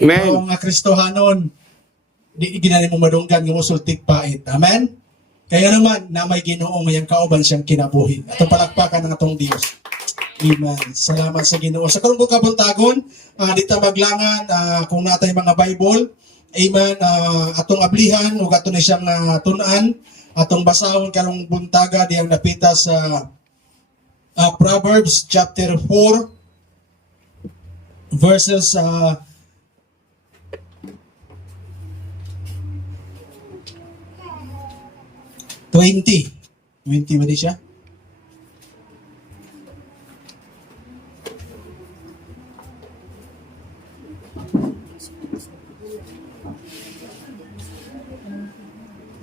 Amen. Mga Kristohanon, di ginani mo madunggan nga musultik pait. Amen? Kaya naman, na may Ginoo ngayang kauban siyang kinabuhi. Atong palakpakan ng atong Dios. Amen. Salamat sa Ginoo. Sa karong kabuntagon, dito maglangan kung natay mga Bible. Amen. Atong ablihan ug ato ni siyang tun-an, atong basahon karong buntaga diyang napita sa Proverbs chapter 4 verses 20 ba di siya?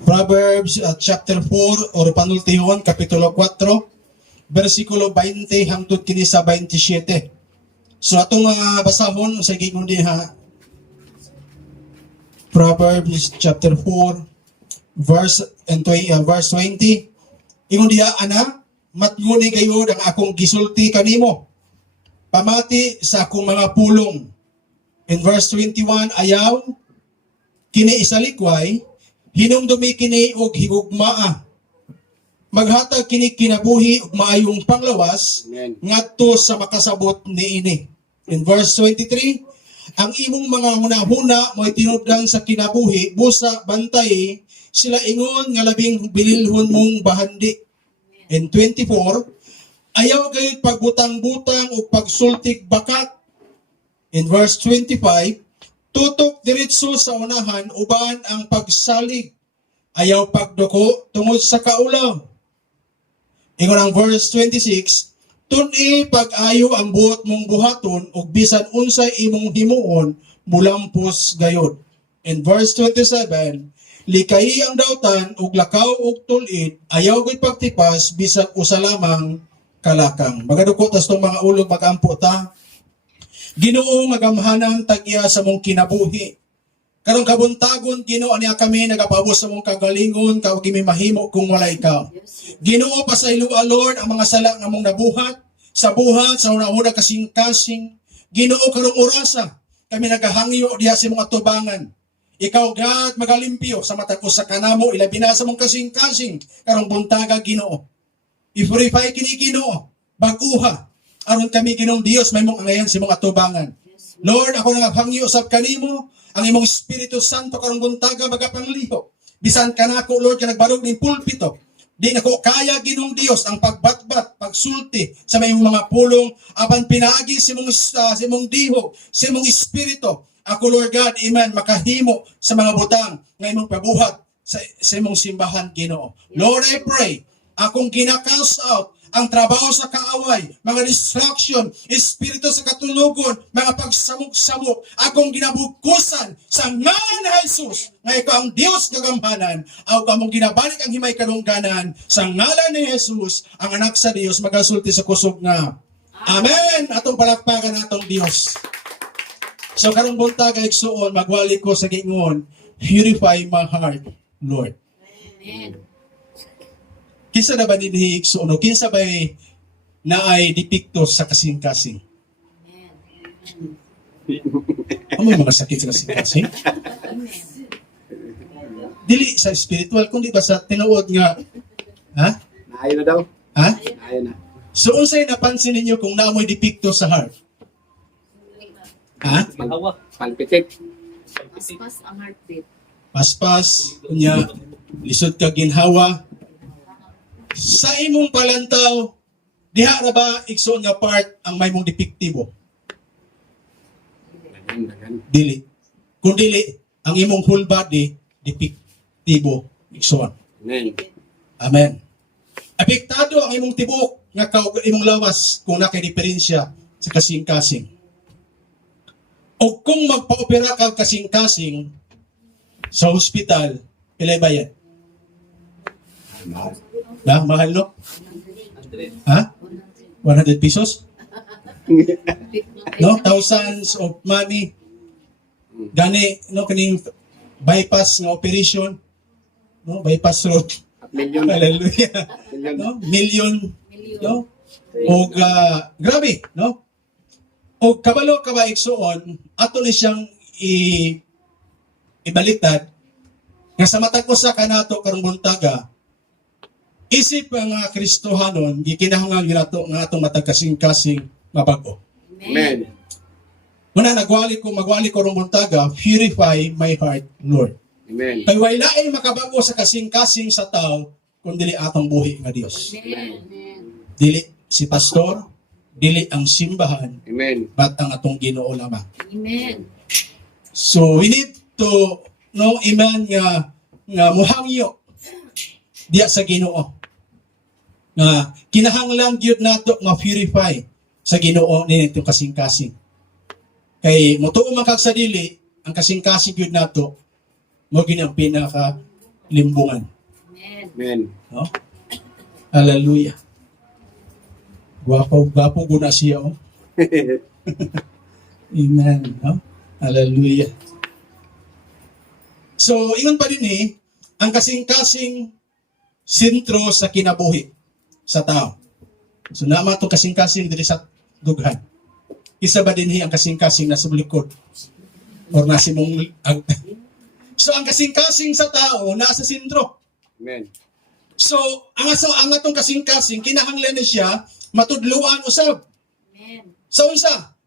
Proverbs chapter 4 or panultihon, kapitulo 4, versikulo 20 hangtod kini sa 27. So atong basahon sa gigon diha, Proverbs chapter 4 verse 20. Ingon diha, ana, matnguni gayud ang akong gisulti kanimo, pamati sa akong mga pulong. In verse 21, ayaw kini isalikway, hinumdumi kini og higugmaa, maghatag kini kinabuhi ug maayong panglawas ngadto sa makasabot niini. In verse 23, ang imong mga hunahuna mo'y tinubdan sa kinabuhi, busa bantay sila ingon nga labing bililhon mong bahandi. In 24, ayaw gayud pagbutang-butang o pagsultik bakat. In verse 25, tutok diretso sa unahan uban ang pagsalig, ayaw pagduko tungod sa kaulaw. Ingon ang verse 26, tun-i pag-ayo ang buot mong buhaton ug bisan unsay imong himuon mulampos gayod. In verse 27, likayi ang dawtan ug lakaw ug tul-id, ayaw gid pagtipas bisan usa lamang kalakang. Magaduko tas tong mga ulog magampo ta. Ginoo magamhanan tag-iya sa mong kinabuhi. Karong kabuntagon, Ginoo niya kami nagapabos sa mong kagalingon, kag gimi mahimo kung wala ikaw. Ginoo pasayloa Lord ang mga sala nga mong nabuhat sa buhat sa una-una kasing-kasing. Ginoo karong orasa kami nagahangyo diha sa mga tubangan. Ikaw God magalimpyo sa mata ko sa kanamo, ilabi na sa mong kasing-kasing karong buntaga Ginoo. I-purify kini Ginoo, baguha aron kami Ginoong Dios may mong angayan sa mga tubangan. Lord, ako nagahangyo usab kanimo, ang imong Espiritu Santo karong buntaga magapangliho. Bisan kanako Lord ka nagbarog ning pulpito, di nako kaya Ginoong Dios ang pagbatbat, pagsulti sa may mga pulong apan pinaagi sa imong diho, sa imong espiritu. Ako Lord God, amen, makahimo sa mga butang nga imong pabuhat sa imong simbahan Ginoo. Lord, I pray, akong ginakast out ang trabaho sa kaaway, mga distraction, espiritu sa katulugon, mga pagsamok-samok, akong ginabugkusan sa ngalan ni Jesus, nga ikaw ang Diyos kagamhanan, o kamong ginabalik ang himay kalungganan, sa ngalan ni Jesus, ang anak sa Diyos, magasulti sa kusog nga. Amen! Atong palakpakan natong Diyos. So karong buntag igsuon, magwali ko sa gingon, purify my heart, Lord. Amen. Kinsa na ba dinhi igsuon? Kinsa ba naay depikto sa kasing-kasing? Ano mga sakit sa kasing-kasing? Dili sa spiritual, kundi ba sa tinuod nga, ha? Naayo na daw. Ha? Naayo na. So unsay napansin ninyo kung naamoy depikto sa heart? Ha? Palpitik. Paspas ang heartbeat. Paspas, kunya, lisod ka ginhawa. Sa imong palantaw, diha ra ba igsoon nga part ang may mong depektibo? Dili. Kung dili, ang imong whole body, depektibo igsoon. Amen. Amen. Apektado ang imong tibok nga imong lawas kung nakay diferensya sa kasing-kasing. O kung magpa-opera ka kasing-kasing sa hospital, pilay bayad? Mahal no? Ha? 100 pesos? No? Thousands of money. Gani, no? Kaning bypass nga operation. No? Bypass road. Million. Hallelujah. Million. No? Million. No? O grabe, no? O kabalo ka ba igsuon, ato ni siyang ibaliktad nga sa matag usa kanato karong buntaga isip nga Kristohanon gikinahanglan ginato nga atong matag kasing-kasing mabag-o. Amen. Muna magwali ko rong buntaga, purify my heart, Lord. Amen. Kay way lain makabago sa kasing-kasing sa tao kung dili atong buhi nga Dios. Amen. Dili si pastor, dili ang simbahan, Amen. but ang atong Ginoo lamang. Amen. So we need to know iman nga muhangyo diya sa Ginoo. Nga kinahanglan gyud nato nga purify sa Ginoo ninito kasing-kasing. Kay motuo man kag sa dili ang kasing-kasing gyud nato mo gini ang pinaka limbungan. Amen. Amen. No? Hallelujah. Gwapo guna siya, oh. Amen. No? Hallelujah. So, ingon pa din ang kasing-kasing sentro sa kinabuhi sa tao. So, naman itong kasing-kasing dili sa dughan. Isa ba din ang kasing-kasing nasa likod? Or nasa mong... So, ang kasing-kasing sa tao nasa sentro. Amen. So, ang atong kasing-kasing, kinahanglan na siya matudluan usab. Amen. Sa unsa?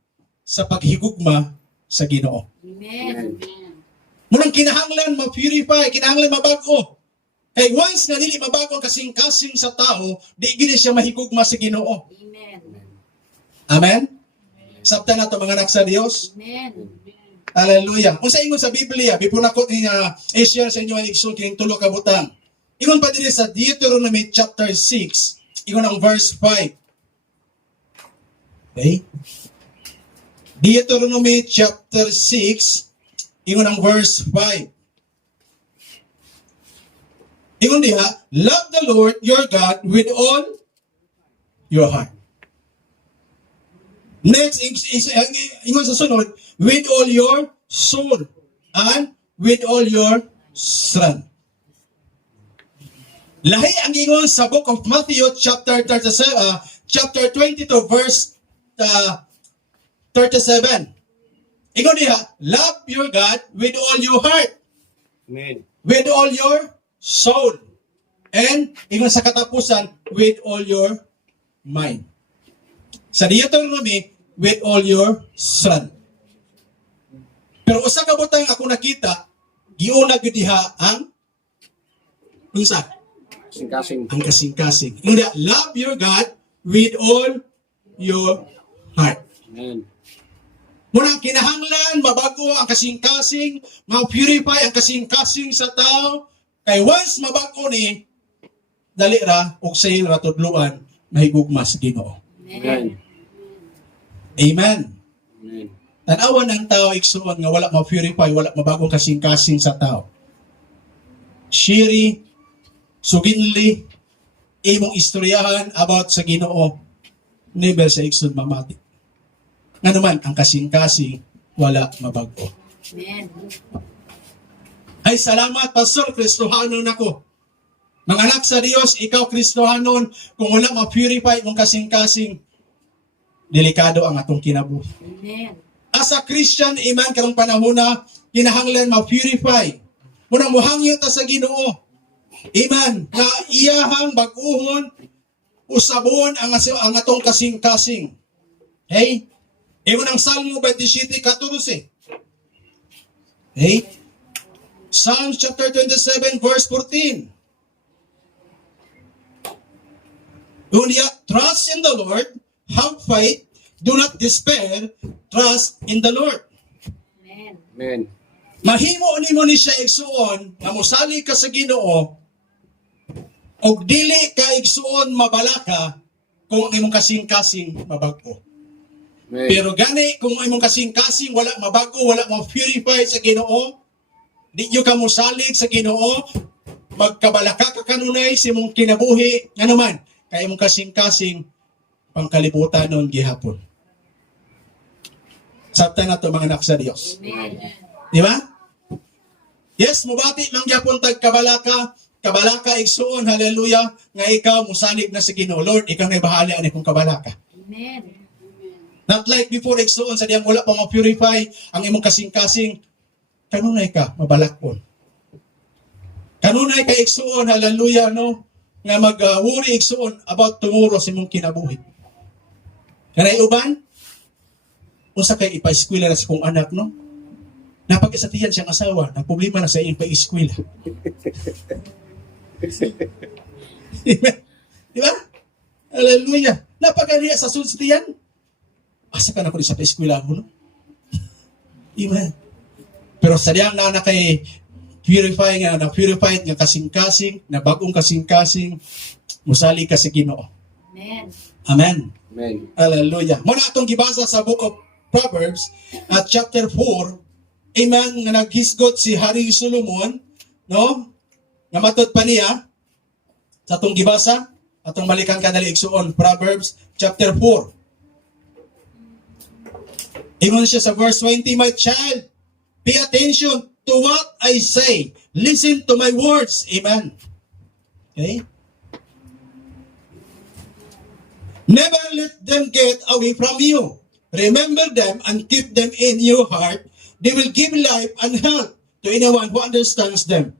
Sa paghigugma sa Ginoo. Amen. Munang kinahanglan ma-purify, kinahanglan mabag-o. Kay once na dili mabago ang kasing-kasing sa tao, di gini siya mahigugma sa Ginoo. Amen. Amen? Sabta na to mga anak sa Dios. Amen. Hallelujah. Kung sa ingon sa Biblia, before na ko i-share sa inyo ang igsoon kining tulo ka butang. Ingon pa din sa Deuteronomy chapter 6, ingon ang verse 5. Okay? Deuteronomy chapter 6, ingon ang verse 5. Ingon diha, love the Lord your God with all your heart. Next, ingon sa sunod, with all your soul and with all your strength. Lahi ang ingon sa book of Matthew chapter 22 verse 37. Ingon diha, love your God with all your heart, Amen. with all your soul, and ingon sa katapusan, with all your mind. Sa Deuteronomy, with all your strength. Pero usa ka butang ako nakita, giuna gyud diha ang unsa? Kasing-kasing. Ang kasing-kasing. Ingon diha, love your God with all your heart. Amen. Muna kinahanglan, mabago ang kasing-kasing, ma-purify ang kasing-kasing sa tao. Kay once mabago ni, dali ra, og sayo ra tudluan, mahigugma sa Ginoo. Amen. Amen. Amen. Tanawan ng tao, igsuon nga wala ma-purify, wala mabago ang kasing-kasing sa tao. Shiri, suginli, imong istoryahan about sa Ginoo, never sa igsoon mamati. Nga naman, ang kasing-kasing, wala mabago. Amen. Ay salamat, Pastor, Kristohanon ako. Mga anak sa Diyos, ikaw Kristohanon, kung wala ma-purify mong kasing-kasing, delikado ang atong kinabuhi. Amen. As a Christian, iman karong panahon na, kinahanglan ma-purify. Munang muhangyo ta sa Ginoo. Iman, na iyahang baguhon, usabon ang atong kasing-kasing. Hey? Ingon ang Salmo 27:14. Hey? Psalms chapter 27 verse 14. Trust in the Lord, have faith, do not despair, trust in the Lord. Amen. Amen. Mahimo nimo ni siya igsuon, nga mosali ka sa Ginoo, og dili ka igsuon mabalaka kung ang imong kasing-kasing mabago. Amen. Pero gani kung ang imong kasing-kasing wala mabago, wala ma-purify sa Ginoo, di nyo ka mosalig sa Ginoo, magkabalaka ka kanunay sa imong kinabuhi, nga naman, kaya imong kasing-kasing pangkalibutan noon gihapon. Sabta na to mga anak sa Dios. Amen. Di ba? Yes, mubati mang gyapon tag kabalaka, kabalaka igsuon, hallelujah, nga ikaw musalig na sa Ginoo. Lord, ikaw na bahala ani kong kabalaka. Amen. Not like before igsuon sa diyang wala pa ma-purify ang imong kasing-kasing. Kanunay ka mabalakon. Kanunay ka igsuon, hallelujah, no? Nga mag-worry igsuon about tomorrow sa imong kinabuhi. Kanay uban, unsa kay ipa-eskwela na sa kong anak, no? Napag-isatihan siyang asawa, na problema na sa iyong pa-eskwela. Amen. Di ba? Hallelujah. Napagaliya sa sulstiyan. Asa ka na ko sa pa-eskwela mo, no? Amen. Pero sa diyang na kay purify nga, na-purified nga kasing-kasing, na bagong kasing-kasing, musali ka sa Ginoo. Amen. Amen. Amen. Hallelujah. Muna atong gibasa sa Book of Proverbs at chapter 4, amen, nga naghisgot si Hari Solomon, no? Nga matod pa niya, sa atong gibasa, atong balikan kadali igsuon, Proverbs chapter 4. Ingon siya sa verse 20, my child, pay attention to what I say. Listen to my words. Amen. Okay? Never let them get away from you. Remember them and keep them in your heart. They will give life and health to anyone who understands them.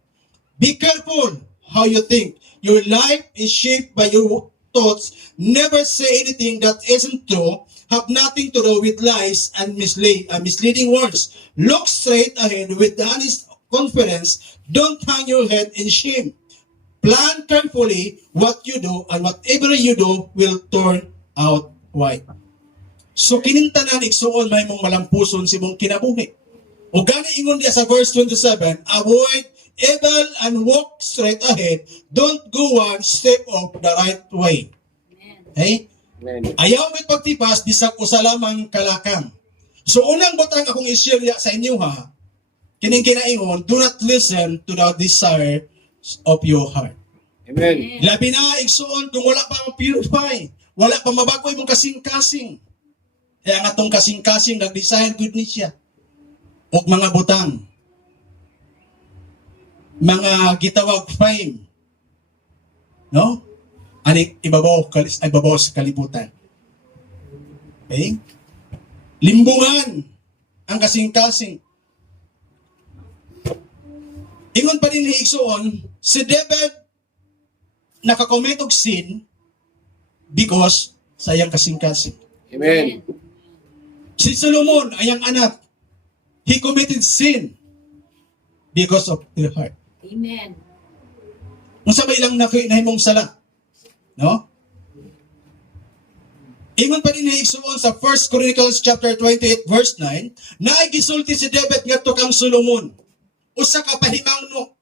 Be careful how you think. Your life is shaped by your thoughts. Never say anything that isn't true. Have nothing to do with lies and misleading words. Look straight ahead with honest confidence. Don't hang your head in shame. Plan carefully what you do, and whatever you do will turn out right. So kinintanan igsuon may mong malampuson si mong kinabuhi. O gani ingon diya sa verse 27, avoid evil and walk straight ahead. Don't go one step off the right way. Okay? Amen. Ayaw mit pagtipas, bisag usa lamang kalakang. So unang butang akong i-share sa inyo ha, kining kinaingon, do not listen to the desire of your heart. Amen. Labi na igsuon kung wala pa ma-purify, wala pa mabago imong kasing-kasing. Kaya nga tong kasing-kasing nag-desire good ni siya. O mga butang, mga gitawag fame, no? Ani ibabaw sa kalibutan. Okay? Limbungan ang kasing-kasing. Ingon pa din ni igsuon, si David nakakommit og sin because sa iyang kasing-kasing. Amen. Si Solomon, ayang anak, he committed sin because of their heart. Amen. Kung sa ilang nahimong sala, no? Ingon pa din na igsuon sa 1 Chronicles chapter 28 verse 9, na gisulti si David ngadto kang Solomon. Usa ka pahimangno.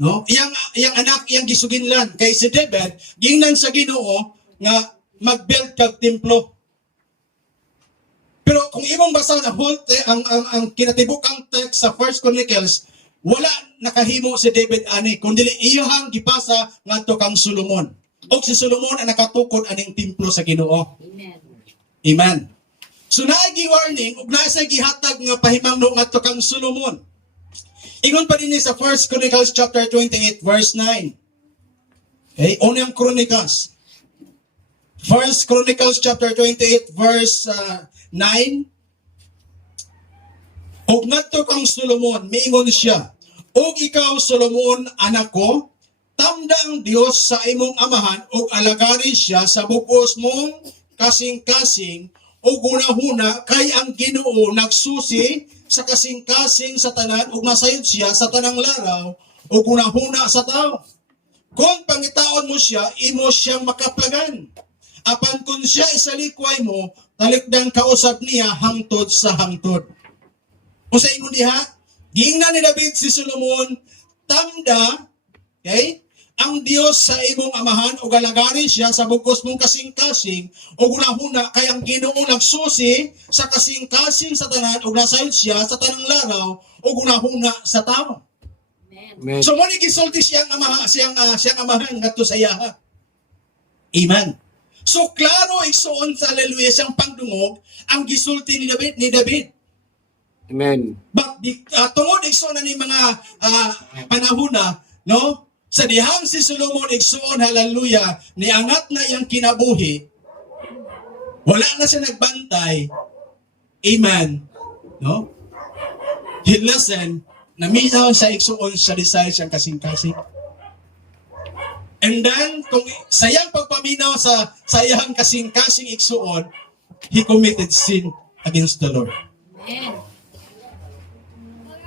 No? Iyang anak iyang gisuginlan kay si David gingnan sa Ginoo nga mag-build kag templo. Pero kung imong basa ang kinatibukang text sa 1 Chronicles, wala nakahimo si David ani kundi iyang gipasa ngadto kang Solomon. O si Solomon ang nakatukod aning templo sa Ginoo. Amen. Amen. So naagi warning ug naa sa gihatag nga pahimangno ngadto kang Solomon. Ingon pa din sa 1 Chronicles chapter 28 verse 9. Okay, unang Chronicles. 1 Chronicles chapter 28 verse 9. Og ngadto kang Solomon, miingon siya, og ikaw Solomon, anak ko, tamda ang Dios sa imong amahan og alagari siya sa bugos mong kasing-kasing og hunahuna kay ang Ginoo nagsusi sa kasing-kasing sa tanan ug nasayod siya sa tanang laraw ug hunahuna sa tao. Kung pangitaon mo siya, imo siyang makaplagan. Apan kung siya isalikway mo, talikdang kausap niya hangtod sa hangtod. O sa ingon diha, giingnan ni David si Solomon, tamda, okay, ang Dios sa imong amahan o galagari siya sa bugos mong kasing-kasing o gunahuna kay ang Ginoo nagsusi sa kasing-kasing sa tanan o nasayod siya sa tanang laraw o gunahuna sa tao. Amen. So mo ni gisulti siyang amahan ngadto sa iya. Amen. So klaro igsuon sa hallelujah siyang pangdungog ang gisulti ni David. Amen. But tungod igsuon na ni mga panahon na, no? Sa dihang si Solomon igsuon hallelujah niangat na iyang kinabuhi. Wala na siya nagbantay. Amen. No? He listened, naminaw sa igsuon sa desire siyang kasing-kasing. And then, kung sayang pagpaminaw sa sayang kasing-kasing igsuon, he committed sin against the Lord. Amen.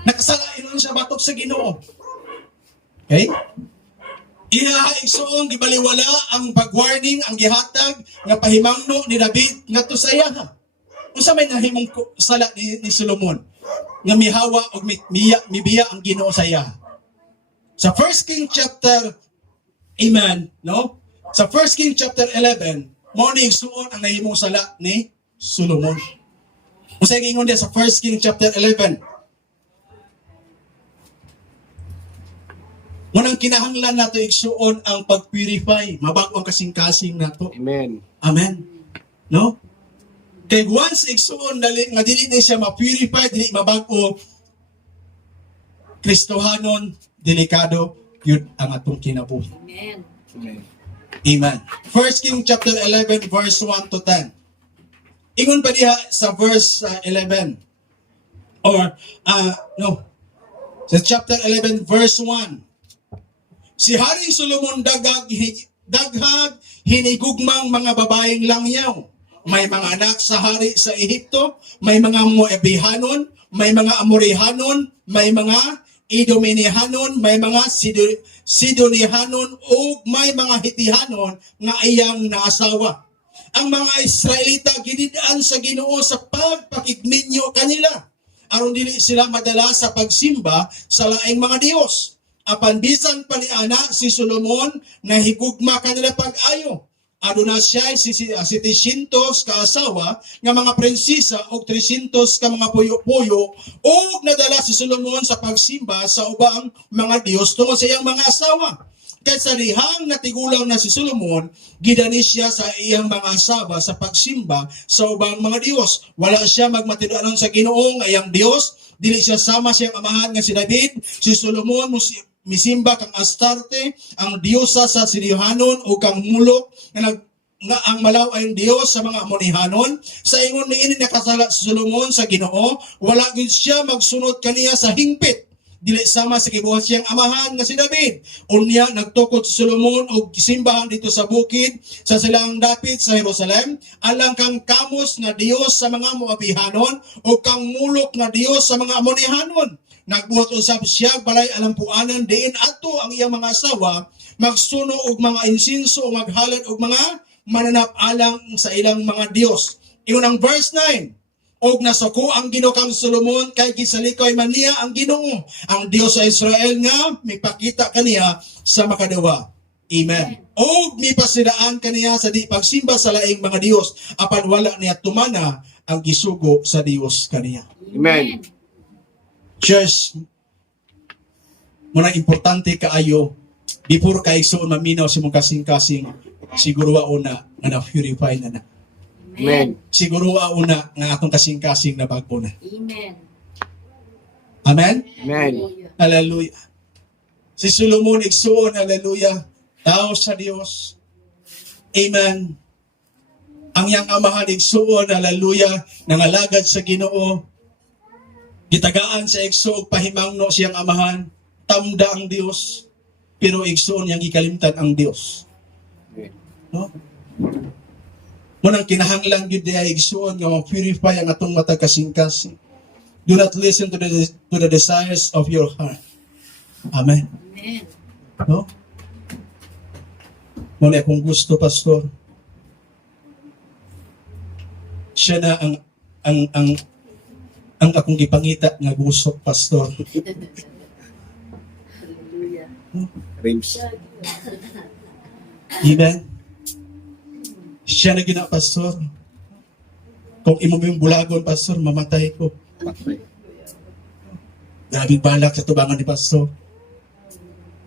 Nakasalain siya batok sa Ginoo. Okay? Igsuon gibaliwala ang pag-warning, ang gihatag nga pahimangno ni David ngadto sa iya. Unsa may nahimong sala ni Solomon nga mihawa og mibiya ang Ginoo sa iya. Sa 1 King chapter, amen, no? Sa 1 King chapter 11, mao ni igsuon ang nahimong sala ni Solomon. Unsa gingon dia sa 1 King chapter 11? Munang kinahanglan nato igsuon ang pag-purify, mabago ang kasing-kasing nato. Amen. Amen. No? Kay once igsuon nga dili na siya ma-purify, dili mabago, Kristohanon, delikado yun ang atong kinabuhi. Amen. Amen. Amen. 1 King chapter 11 verse 1 to 10. Ingon pa diha sa verse 11. Or no. Sa chapter 11 verse 1. Si Haring Solomon daghag hinigugmang mga babaeng langyaw. May mga anak sa hari sa Ehipto, may mga Moabihanon, may mga Amorihanon, may mga Idomenihanon, may mga Sidonihanon, o may mga Hitihanon nga iyang naasawa. Ang mga Israelita ginidaan sa Ginoo sa pagpakigninyo kanila, aron dili sila madala sa pagsimba sa laing mga Dios. Apan bisan pa ni ana si Solomon na higugma kanila pag-ayo. Aduna siya si 700 ka asawa nga mga prinsesa o 300 ka mga puyo-puyo, o nadala si Solomon sa pagsimba sa ubang mga Dios tungod sa iyang mga asawa. Kaya sa rihang natigulang na si Solomon, gidani siya sa iyang mga asawa sa pagsimba sa ubang mga Dios. Wala siya magmatiduanon sa Ginoo nga iyang Dios, dili siya sama siyang amahan nga si David. Si Solomon misimba kang Astarte, ang diyosa sa Sirihanon, o kang Mulok nga ang malaw ay Diyos sa mga Amonihanon. Sa ingon niini nakasala si Solomon sa Ginoo, wala gid siya magsunod kaniya sa hingpit. Dili sama sa gibuhat siyang amahan nga si David. Unya nagtukod si Solomon og simbahan dito sa bukid sa silang dapit sa Jerusalem, alang kang Kamos nga Dios sa mga Moabihanon, o kang Mulok nga Dios sa mga Amonihanon. Nagbuhat usab siya balay alampuanan diin ato ang iyang mga asawa magsuno og mga insinso o maghalad og mga mananap alang sa ilang mga Dios. Ingon ang verse 9. Og nasuko ang Ginoo kang Solomon kay gisalikoy man niya ang Ginoo, ang Dios sa Israel nga mipakita kaniya sa makadawa. Amen. Og mipasidaan kaniya sa di pagsimba sa laing mga Dios, apan wala niya tumana ang gisugo sa Dios kaniya. Amen. Church, muna importante kaayo, before kaigsoon maminaw si mong kasing-kasing, siguro una nga na-purify na na. Amen. Siguro una nga atong kasing-kasing na bago na. Amen. Amen? Amen. Hallelujah. Si Solomon igsoon, hallelujah, tao sa Dios. Amen. Ang yang amahan igsoon, hallelujah, nangalagad sa Ginoo. Gitagaan sa igsoon, pahimangno siyang amahan, tamda ang Dios, pero igsoon yang gikalimtan ang Dios. No? Munang kinahanglan gyud diay igsoon nga ma-purify ang atong mata kasing-kasing. Do not listen to the desires of your heart. Amen. Amen. No? Muna akong gusto, pastor. Siya na ang akong gipangita nga gusok, pastor. Hallelujah. Ribs. Amen. Siya na gina, pastor. Kung imo mo yung bulagon, pastor, mamatay ko. Patay. Grabe balak sa tubangan ni pastor.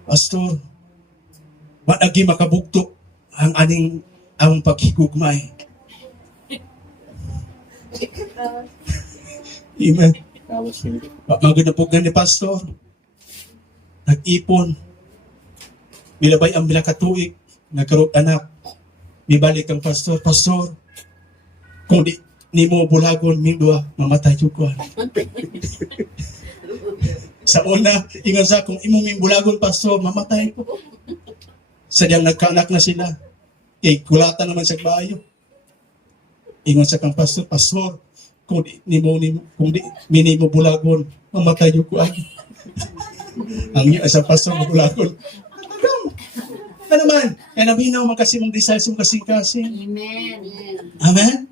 Pastor, maagi makabugto ang aning ang paghigugmay. Amen. Tapos hindi. Maganapugan ni pastor. Nag-ipon. Milabay ang bilakatuig. Nagkaroon anak. Mibalik ang pastor. Pastor, Kung di nimo bulagon mindua mamatay jud ko. Sa una, ingon sa kung imo mimbulagon pastor, mamatay ko. Sadyang nagkaanak na sila. Kay kulatan naman sa bayo. Ingon sa kang pastor, pastor, kung di minimo bulagon, mamatay jud ko. Ang iyo sa pastor mo bulagon. Ano man, kaya naminaw man kasi mong desires mong kasing-kasing. Amen. Amen?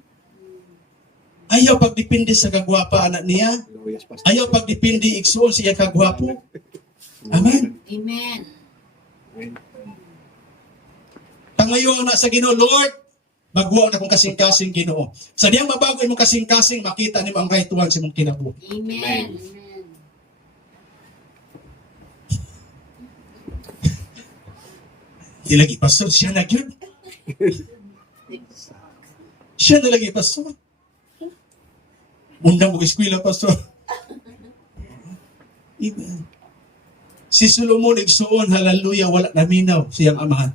Ayaw pagdepende sa kagwapa anak niya. Hallelujah, Pastor. Ayaw pagdepende igsuon siya kagwapo. Amen? Amen. Amen. Pangayon na sa Ginoo, Lord, magwa na kong kasing-kasing Ginoo. Sa diyang mabago imong kasing-kasing, makita nimo ang kaituan sa imong kinabuhi. Amen. Di lagi, pastor, siya na yun. Siya na lagi, pastor. Undang mo eskwela, pastor. Amen. Si Solomon igsuon, hallelujah, wala naminaw siyang amahan.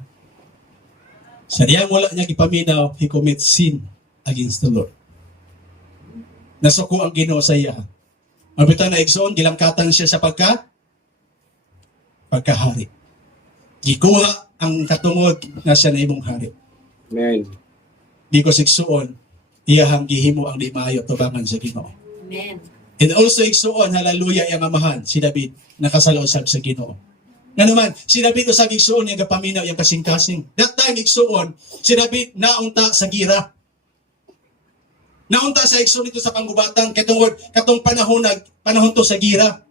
Sa diyang wala niya ipaminaw, he commits sin against the Lord. Nasuko ang Ginoo sa iya. Mabita na igsuon, gilangkatan siya sa pagkahari. Gikuha ang katungod na siya na imong hari. Amen. Because igsuon, iyahang gihimo ang di maayo tubangan sa Ginoo. Amen. And also igsuon, hallelujah, iyang amahan, si David, nakasalausab sa Ginoo. Nga naman, si David usag igsuon, yung gapaminaw, yung kasing-kasing. That time igsuon, si David naunta sa gira. Naunta sa igsuon ito sa panggubatan, katong panahon to sa gira.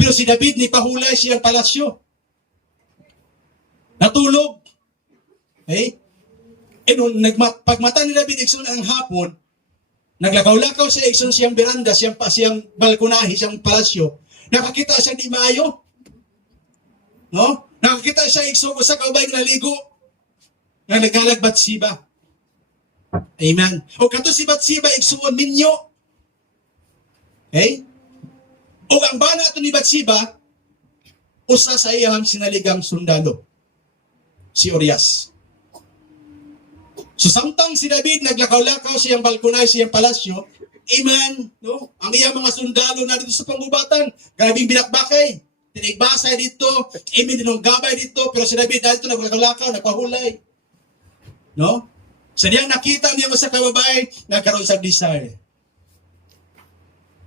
Pero si David, ni pahulay siyang palasyo. Natulog. Okay? E nung pagmata ni David, igsoon ang hapon, naglakaw-lakaw siya, igsoon siyang beranda, siyang balkonahe, siyang palasyo. Nakakita siya di maayo. No? Nakakita siya, igsoon sa kaubay naligo. Nga nagalag Batsiba. Amen. O kato si Batsiba, igsoon minyo. Okay? O ang bana ito ni Batsiba, usa sa iyang sinaligang sundalo. Si Urias. So samtang si David naglakaw-lakaw siyang balkonay, siyang palasyo, amen, no? Ang iyang mga sundalo na dito sa panggubatan, grabing binakbakay, tinigbasay dito, amen, dinong gabay dito, pero si David dahil ito naglakaw-lakaw, nagpahulay. No? Sa diyang nakita niya mo sa kababay, nagkaroon sa desire.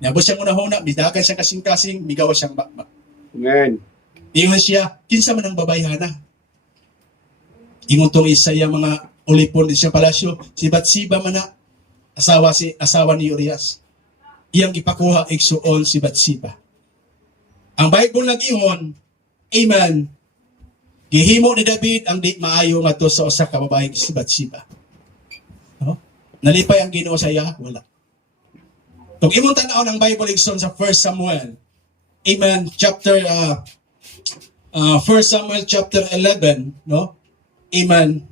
Nabos siyang unahuna, bidagan siya kasing-kasing, bigawa siyang bakbak. Amen. Ingon siya, kinsa man ang babayhana. Ingon tong isa yung mga ulipon di siya palasyo, si Batsiba man na asawa ni Urias. Iyang ipakuha igsuon si Batsiba. Ang Bible nag-ingon, amen, gihimo ni David ang di maayo nga to sa usa ka babae si Batsiba. No? Nalipay ang Ginoo sa iya? Wala. Kung imong tan-aw ng Bible igsoon sa 1 Samuel, amen, chapter 1 Samuel chapter 11, no? Amen.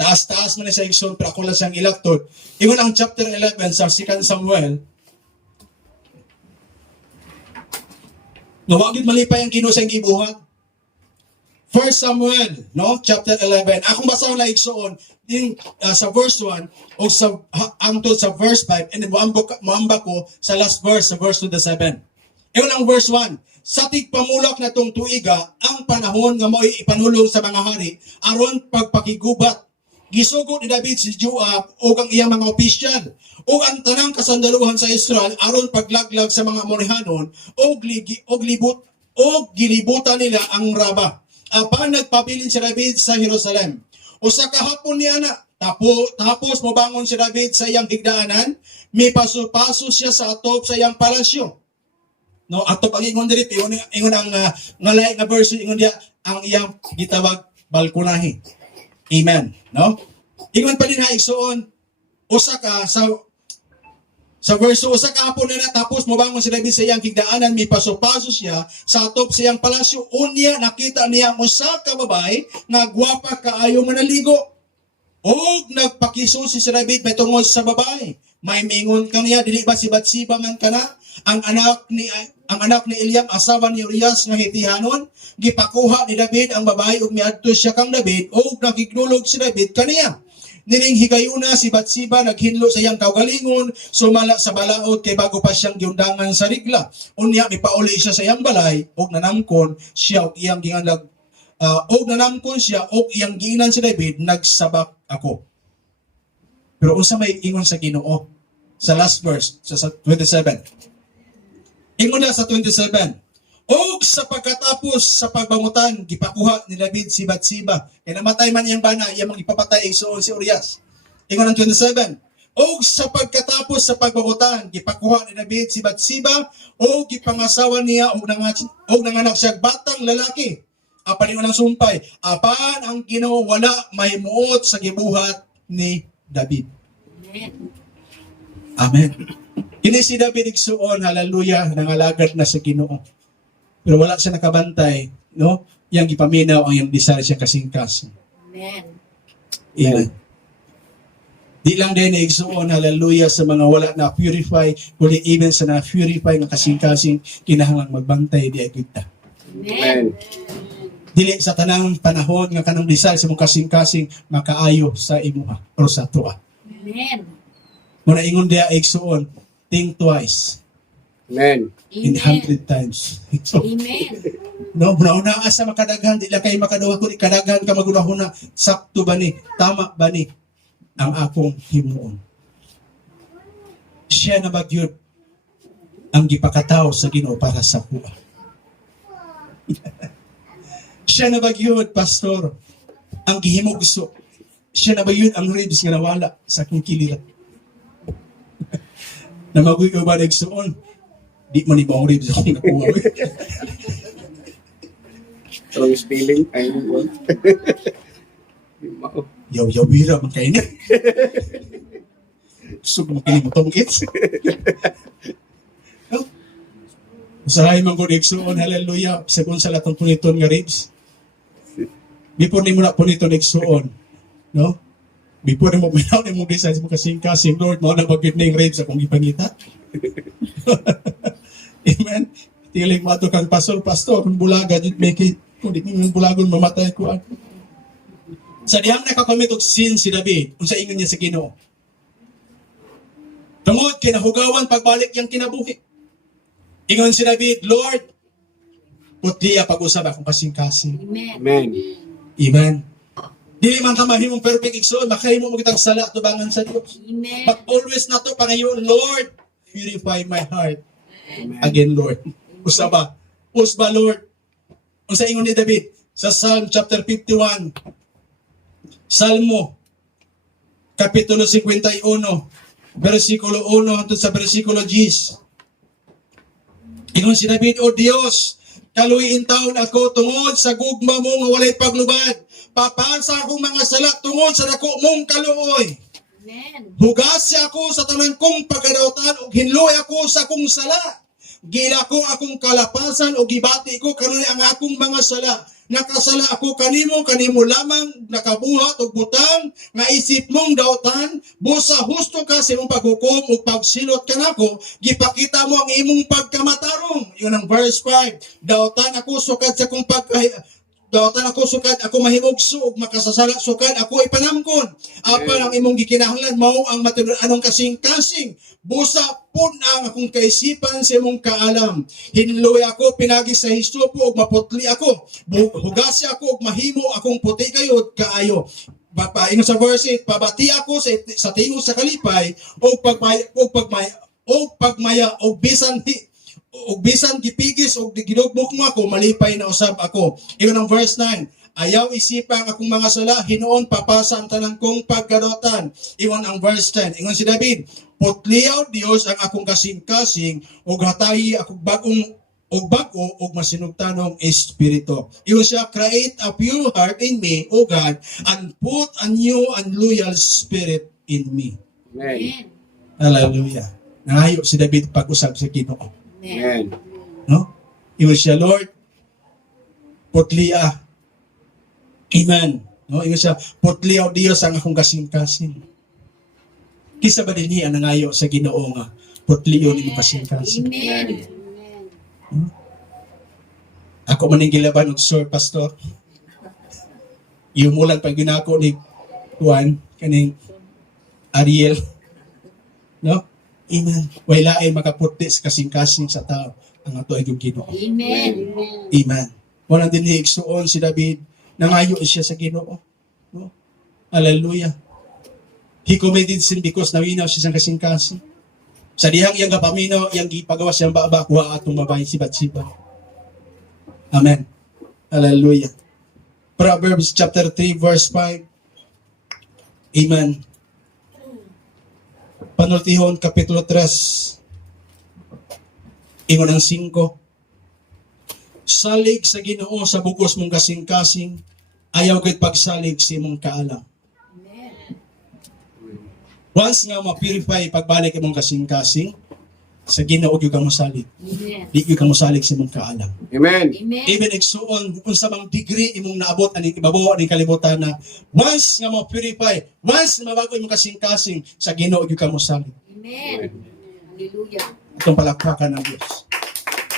Taas-taas man sa igsoon, pero ako lang siyang ilaktod. Ingon ang chapter 11 sa 2 Samuel. Nawagid malipay ang Ginoo sa gibuhat. 1 Samuel, no? Chapter 11. Akong basahon na igsoon, din sa verse 1 o sa angtod sa verse 5, and then moamba ko sa last verse, sa verse 27. Ingon ang verse 1. Sa tigpamulak na tong tuiga, ang panahon nga mo'y ipanulong sa mga hari, aron pagpakigubat. Gisugo ni David si Joab o ang iyang mga opisyal, o ang tanang kasandaluhan sa Israel, aron paglaglag sa mga Amorihanon, o gilibutan nila ang Raba. Apan nagpabilin si David sa Jerusalem. O sa kahapon niya na, tapos mobangon si David sa iyang higdaanan, may paso-paso siya sa atop sa iyang palasyo. No, ato pag ingon diri ingon ang ngalay nga verse ingon dia ang iyang gitawag balkonahe. Amen, no? Ingon pa din ha igsoon usa ka sa verse usa ka hapon na tapos mobangon si David sa iyang higdaanan, may paso-paso siya sa atop sa iyang palasyo, unya nakita niya ang usa ka babae nga gwapa kaayo manaligo. Og nagpakiso si David may tungod sa babae. May mingon kaniya, dili ba si Batsiba man kana? Ang anak ni Eliam, asawa ni Urias nga Hitihanon, gipakuha ni David ang babae ug miadto siya kang David og nakignulog si David kaniya. nining higayuna si Batsiba naghinlo sa iyang kaugalingon, sumala sa balaod kay bago pa siyang giundangan sa rigla. Unya mipauli siya sa iyang balay og nanamkon siya og iyang ginganlag og nanamkon siya og iyang giinan si David, nagsabak ako. Pero unsa may ingon sa Ginoo sa last verse sa 27. Ingon na sa 27. Og sa pagkatapos sa pagbangutan, gipakuha ni David si Batsiba. Kaya namatay man iyang bana, iyang ipapatay igsoon si Urias. Ingon ang 27. Og sa pagkatapos sa pagbangutan, gipakuha ni David si Batsiba, og gipangasawa niya og nanganak siya batang lalaki. Apan ingon ang sumpay, apan ang Ginoo wala mahimuot sa gibuhat ni David. Amen. Amen. Kini si David igsuon, hallelujah, nangalagad na sa Ginoo. Pero wala siya nakabantay, no? Yang gipaminaw ang iyang desire siya kasingkas. Amen. Amen. Di lang din igsuon, hallelujah, sa mga wala na purify, kundi even sa na purify ng kasingkasing kinahanglang magbantay di ay kita. Amen. Dili sa tanang panahon nga kanang desire sa mong kasingkasing makaayo sa imuha o sa tuwa. Amen. Muna ingon dia igsuon, think twice Amen. in 100 times. So, Amen. no, una asa makadaghan, di lang kayo makaduha kundi kadaghan ka magunahuna, sakto ba ni, tama ba ni ang akong himuon. Siya na bagyod ang gipakataw sa Ginoo para sa kuha. Siya na bagyod, pastor, ang gihimugso. Siya na bagyod ang ribs nga nawala sa akong kilirat. Na magoy ka ba nagsuon? Di man ibang ribs akong nakuha. Strong spelling. I want. Mao. Yaw-yawira man kayo na. Gusto ko makinig mo itong kids. No? Usahay man ko nagsuon, hallelujah, sa kung sa latong puniton nga ribs. Before ni mo na puniton nagsuon, no? Before ni mo minaw ni mo design mo kasing Lord, mo na bagit na yung ribs akong ipangita. Amen. Tiling mo ato kang pastor, kung bulaga, make it, kung di mo bulagon, mamatay ko. Sa diyang nakakomit og sin si David, kung sa ingon niya sa Ginoo. Tungod, kinahugawan pagbalik yung kinabuhi. Ingon si David, Lord, putliya pag-usap akong kasing-kasing. Amen. Amen. Amen. Dili man ka mahimong perfect igsoon, makahimo mo kitang sala tubangan sa Dios. Amen. But always na to pangayon, Lord, purify my heart. Amen. Again, Lord. Usaba, Lord. Kung sa ingon ni David, sa Psalm chapter 51, Salmo, Kapitulo 51, versikulo 1 hangtod sa versikulo 10. Ingon si David, O Dios, kaluyin taon ako tungod sa gugma mo nga walay paglubad. Papansa akong mga sala tungod sa dako mong kaluoy. Amen. Hugasi ako sa tanan kong pagkadautan ug hinloy ako sa akong sala. Gila ko akong kalapasan o gibati ko kanunay ang akong mga sala. Nakasala ako kanimo lamang nakabuhat og butang nga isip mong dautan. Busa husto ka sa imong paghukom ug pagsilot kanako, gipakita mo ang imong pagkamatarong. Yun ang verse 5. Dautan ako sukad sa akong Dautan ako sukad, ako mahimugso ug makasasala sukad, ako ipanamkon. Apan ang imong gikinahanglan mao ang matinud-anong kasing-kasing. Busa pud ang akong kaisipan sa imong kaalam. Hinloy ako pinagi sa histopo ug maputli ako. Hugasi ako ug mahimo akong puti kayod kaayo. Papaingon sa verse 8, pabati ako sa tingog sa kalipay o pagmaya o bisan gipigis o ginugmok mo ako, malipay na usab ako. Iyon ang verse 9. Ayaw isipang akong mga sala, hinoon papasa ang tanan kong pagkarotan. Iyon ang verse 10. Ingon si David, putliyaw Dios ang akong kasing-kasing ug hatahi akong bagong bago ug masinugtanong espiritu. Iyon siya, create a pure heart in me, O God, and put a new and loyal spirit in me. Amen. Hallelujah. Nangayo si David pag-usap sa Ginoo. Amen. No? Iyon siya, Lord, putlia. Amen. No? Iyon siya, putlia o Diyos ang akong kasing-kasing. Kisa ba din niya nangayo sa Ginoo nga, putlia ni mo kasing-kasing. Amen. Ako man yung gilaban og Sir Pastor. Yung mulang pag ginako ni Juan, kaning Ariel. No? Amen. Wala ay makaputi sa kasing-kasing sa tao ang ato ay Ginoo. Amen. Amen. Wala din ni igsuon si David, nangayo siya sa Ginoo. No? Hallelujah. He committed sin because nawinaw siya sa kasing-kasing. Sa dihang iyang kapaminaw, iyang gipagawa siyang baabakwa atong babae si Bathsheba. Amen. Hallelujah. Proverbs chapter 3 verse 5. Amen. Panultihon kapitulo 3. Ingon ang 5. Salig sa Ginoo sa bugos mong kasing-kasing, ayaw kay pagsalig sa imong kaalam. Amen. Once nga ma-purify pagbalik imong kasing-kasing, sa Ginoo gyud ka mosalig. Amen. Di gyud ka mosalig sa imong kaalam. Amen. Amen. Even igsuon unsa mang degree imong naabot aning ibabaw aning kalibutan na once nga ma-purify, once na mabago imong kasing-kasing, sa Ginoo gyud ka mosalig. Amen. Hallelujah. Itong palakpakan ng Diyos.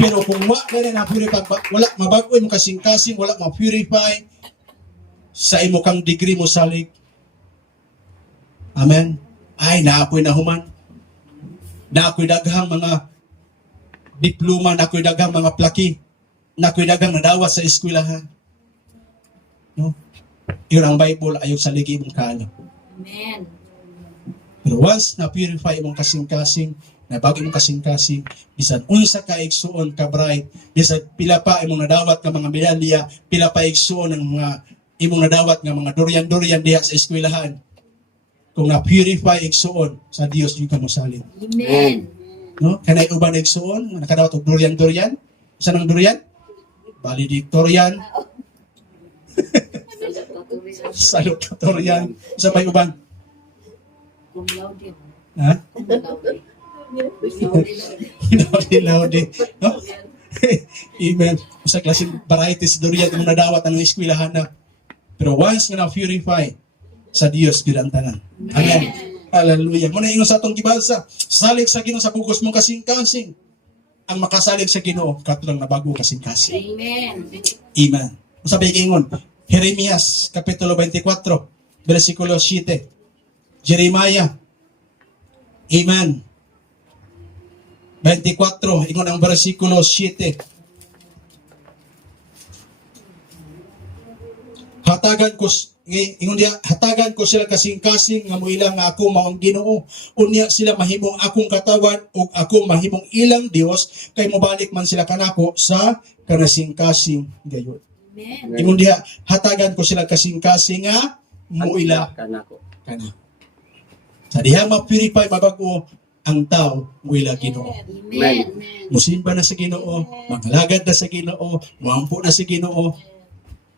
Pero kung wala na purify, wala mabago imong kasing-kasing, wala ma-purify sa imo kang degree mo salig. Amen. Ay, naapoy na human. Naapoy daghang mga diploma, naapoy daghang mga plaki, naapoy daghang nadawa sa eskwelahan. No? Yun ang Bible, ayaw saligi imong kaalam. Amen. Pero once na purify imong kasing-kasing, na bago imong kasing-kasing, bisan unsa ka igsuon ka bright, bisan pila pa imong nadawat nga mga medalya, pila pa igsuon ng mga imong nadawat nga mga durian-durian diha sa eskwelahan. Kung na-purify igsuon sa Dios yung kamusalin. Amen. No? Kanay uban igsuon, nga nakadawat og durian-durian. Isa ng durian? Valedictorian, salutatorian. Isa pa yung uban? Cum laude. Ha? Cum laude. Laude. No? Amen. Sa klaseng varieties durian yung nadawat ang eskwelahan na. Pero once nga na-purify sa Dios gyud ang tanan. Amen. Hallelujah. Muna ingon sa atong gibasa, salig sa Ginoo sa bugos mong kasing-kasing. Ang makasalig sa Ginoo katulang nabago kasing-kasing. Amen. Amen. Sabi ingon, Jeremias kapitulo 24, bersikulo 7. Jeremiah. Amen. 24, ingon ang bersikulo 7. Hatagan ko sila kasing-kasing nga moilang nga ako maong Ginoo. Unya sila mahimong akong katawan ug ako mahimong ilang Dios kay mobalik man sila kanako sa kanasing-kasing gayon. Amen. Ingon diha, hatagan ko sila kasing-kasing nga moila Kanako. kana. Sa diha ma-purify mabago ang tao moila Ginoo. Amen. Musimba na sa Ginoo, mangalagad na sa Ginoo, muampo na sa Ginoo.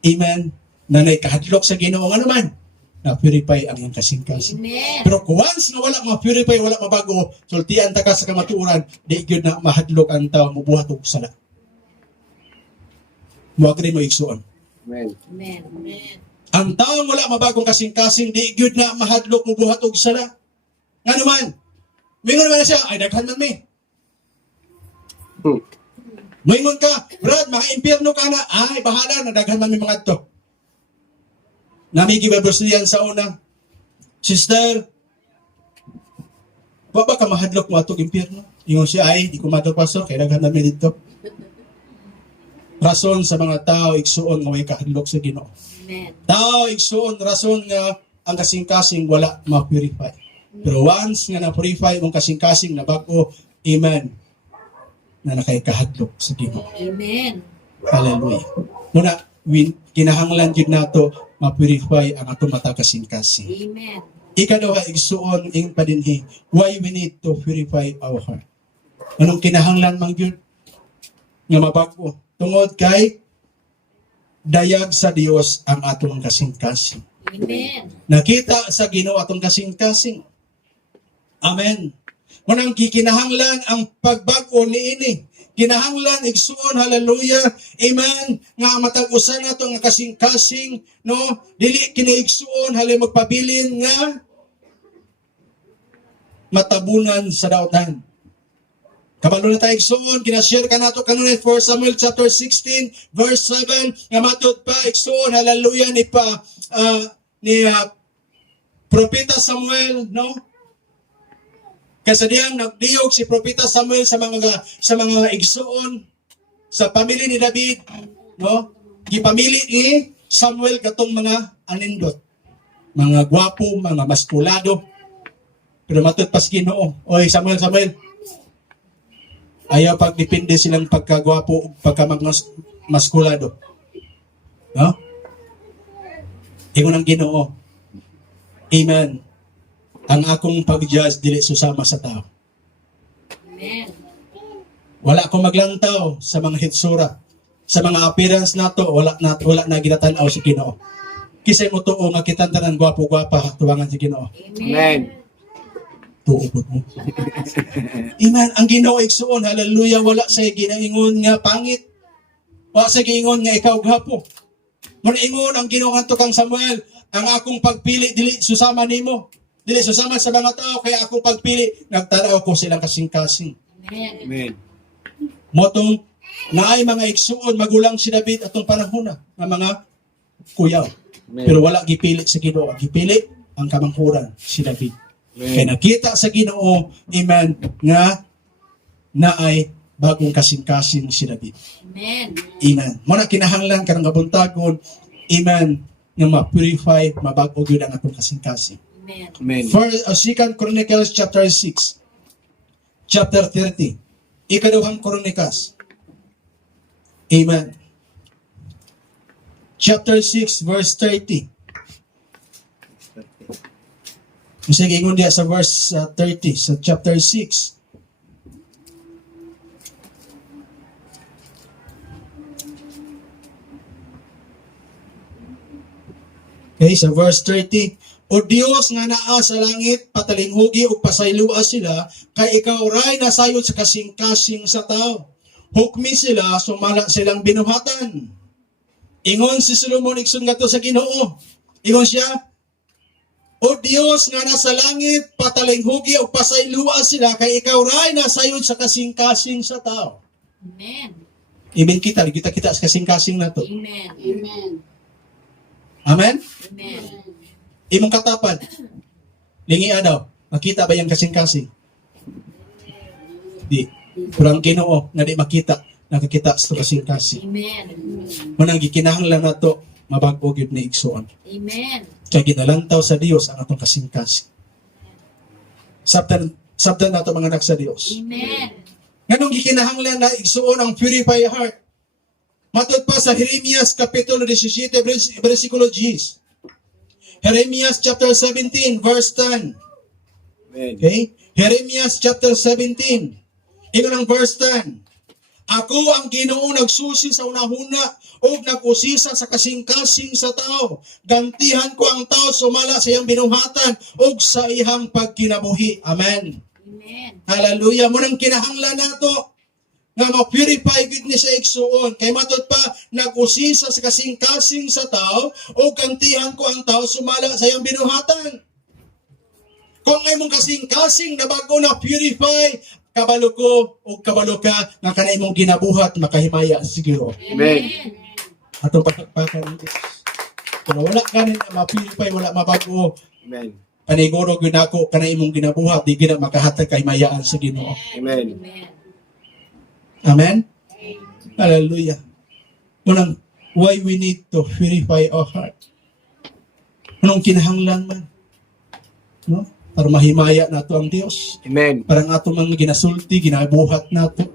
Amen. Nanay kahadlok sa Ginoo nga naman, na-purify ang iyang kasing-kasing. Amen. Pero kung once na wala ma-purify, wala mabago, sultian ta ka sa kamatuoran, di gyud na mahadlok ang tao, mubuhat og sala. Huwag rin mo igsuon. Amen. Amen. Amen. Ang tao wala mabagong kasing-kasing, di gyud na mahadlok, mubuhat og sala. Nga naman, mingon naman na siya, ay daghan man may. Mingon ka, Brad, mga impyerno ka na, ay bahala na, daghan man may mga to. Namigibabos niyan sa una, Sister, wa ba ka mahadlok mo atong impyerno? Ingon siya, ay, di ko madlok pastor, kaya daghan namin dito. Rason sa mga tao, igsuon nga way kahadlok sa Ginoo. Amen. Tao, igsuon, rason nga ang kasing-kasing wala ma-purify. Pero once nga na-purify mong kasing-kasing na bago, amen, na nakay-kahadlok sa Ginoo. Amen. Hallelujah. Muna, kinahanglan yun nato ma-purify ang ato mata kasing-kasing. Amen. Ikaduha, igsuon ing padinhi, why we need to purify our heart. Anong kinahanglan mang yun? Nga mabago. Tungod kay dayag sa Dios ang atong kasing-kasing. Amen. Nakita sa Ginoo atong kasing-kasing. Amen. Munang kikinahanglan ang pagbago niini. Kinahanglan igsuon, hallelujah, amen, nga matag-usan nato nga kasing-kasing, no, dili kinaigsuon, halay magpabilin nga matabunan sa dautan. Kabalo na tayo igsuon, kinashare ka nato kanunay 1 Samuel chapter 16, verse 7, nga matod pa igsuon, hallelujah, ni Propeta Samuel, no? Kasi diyang nagdiyog si Propeta Samuel sa mga igsoon sa pamilya ni David, no? Gipamili ni Samuel katong mga anindot, mga gwapo, mga maskulado. Pero matud pas Ginoo, oy Samuel, ayaw pagdepende silang pagkagwapo o maskulado. No? Ingon ang Ginoo. Amen. Ang akong pag-judge dili susama sa tao. Amen. Wala ko maglantaw sa mga hitsura. Sa mga appearance nato, wala na ginatanaw si Ginoo. Kisay mo tuo nga kitang tanan gwapo-gwapa tuwangan si Ginoo. Amen. Tuubot mo. Amen. Ang Ginoo igsuon, hallelujah, wala sa ginaingon nga pangit. Wala sa giingon nga ikaw gwapo. Maningon ang Ginoo ngadto kang Samuel, ang akong pagpili dili susama nimo. Dili susama sa mga tao kaya akong pagpili nagtanaw ko silang kasing-kasing. Amen. Amen. Motong naay mga igsuon magulang si David atong panahon na nga mga kuyaw. Amen. Pero wala gipili sa Ginoo, gipili ang kamanghuran si David. Amen. Kaya nakita sa Ginoo, amen, nga naay bagong kasing-kasing si David. Amen. Amen. Muna kinahanglan ka ng kabuntagon, amen, nga ma-purify, mabago yun ang atong kasing-kasing. Amen. Amen. First, 2 Chronicles chapter 6, chapter 30. Ikaduhang Chronicles. Amen. Chapter 6, verse 30. Sige, ingon diya sa verse 30, sa chapter 6. Okay, sa verse 30. O Dios nga naa sa langit, patalinghugi o pasaylua sila, kay ikaw ray nasayod sa kasing-kasing sa tao. Hukmi sila, sumala silang binuhatan. Ingon si Solomon, iksun nga to sa Ginoo. Ingon siya, O Dios nga nasa langit, patalinghugi o pasaylua sila, kay ikaw ray nasayod sa kasing-kasing sa tao. Amen. Amen kita sa kasing-kasing na to. Amen. Amen. Amen? Amen. Imong katapan. Lingi daw. Makita ba yung kasing-kasing? Di. Pero ang Ginoo nga di makita, nakakita sa kasing-kasing. Amen. Manang gikinahanglan nato mabag-o gyud ni igsoon. Amen. Kay ginalantaw sa Dios ang atong kasing-kasing. Sabdan nato mga anak sa Dios. Amen. Nganong gikinahanglan na igsuon ang purified heart? Matod pa sa Jeremias kapitulo 17 bersikulo 10. Jeremias chapter 17 verse 10. Amen. Okay? Jeremias chapter 17. Ingon ang verse 10. Ako ang Ginoo nagsusi sa unahuna o nag-usisa sa kasing-kasing sa tao. Gantihan ko ang tao sumala sa iyang binuhatan o sa iyang pagkinabuhi. Amen. Amen. Hallelujah. Munang kinahanglan nato nga ma-purify gid ni sa igsuon. Kay matod pa, nag-usisa sa kasing-kasing sa tao o gantihan ko ang tao sumala sa iyang binuhatan. Kung ay mong kasing-kasing na bago na purify, kabalo ko o kabalo ka nga kanay mong ginabuhat makahimaya siguro. Amen. Atong pagpakpakan ng Diyos. Kung wala ka rin na ma-purify, wala mabago, Amen. paniguro gyud ako kanay mong ginabuhat, di gina makahatag kahimayaan sa Ginoo. Amen. Amen. Amen? Hallelujah. Unang, why we need to purify our heart? Anong kinahanglan man? No? Para mahimaya nato ang Dios. Amen. Parang ato mang ginasulti, ginabuhat nato.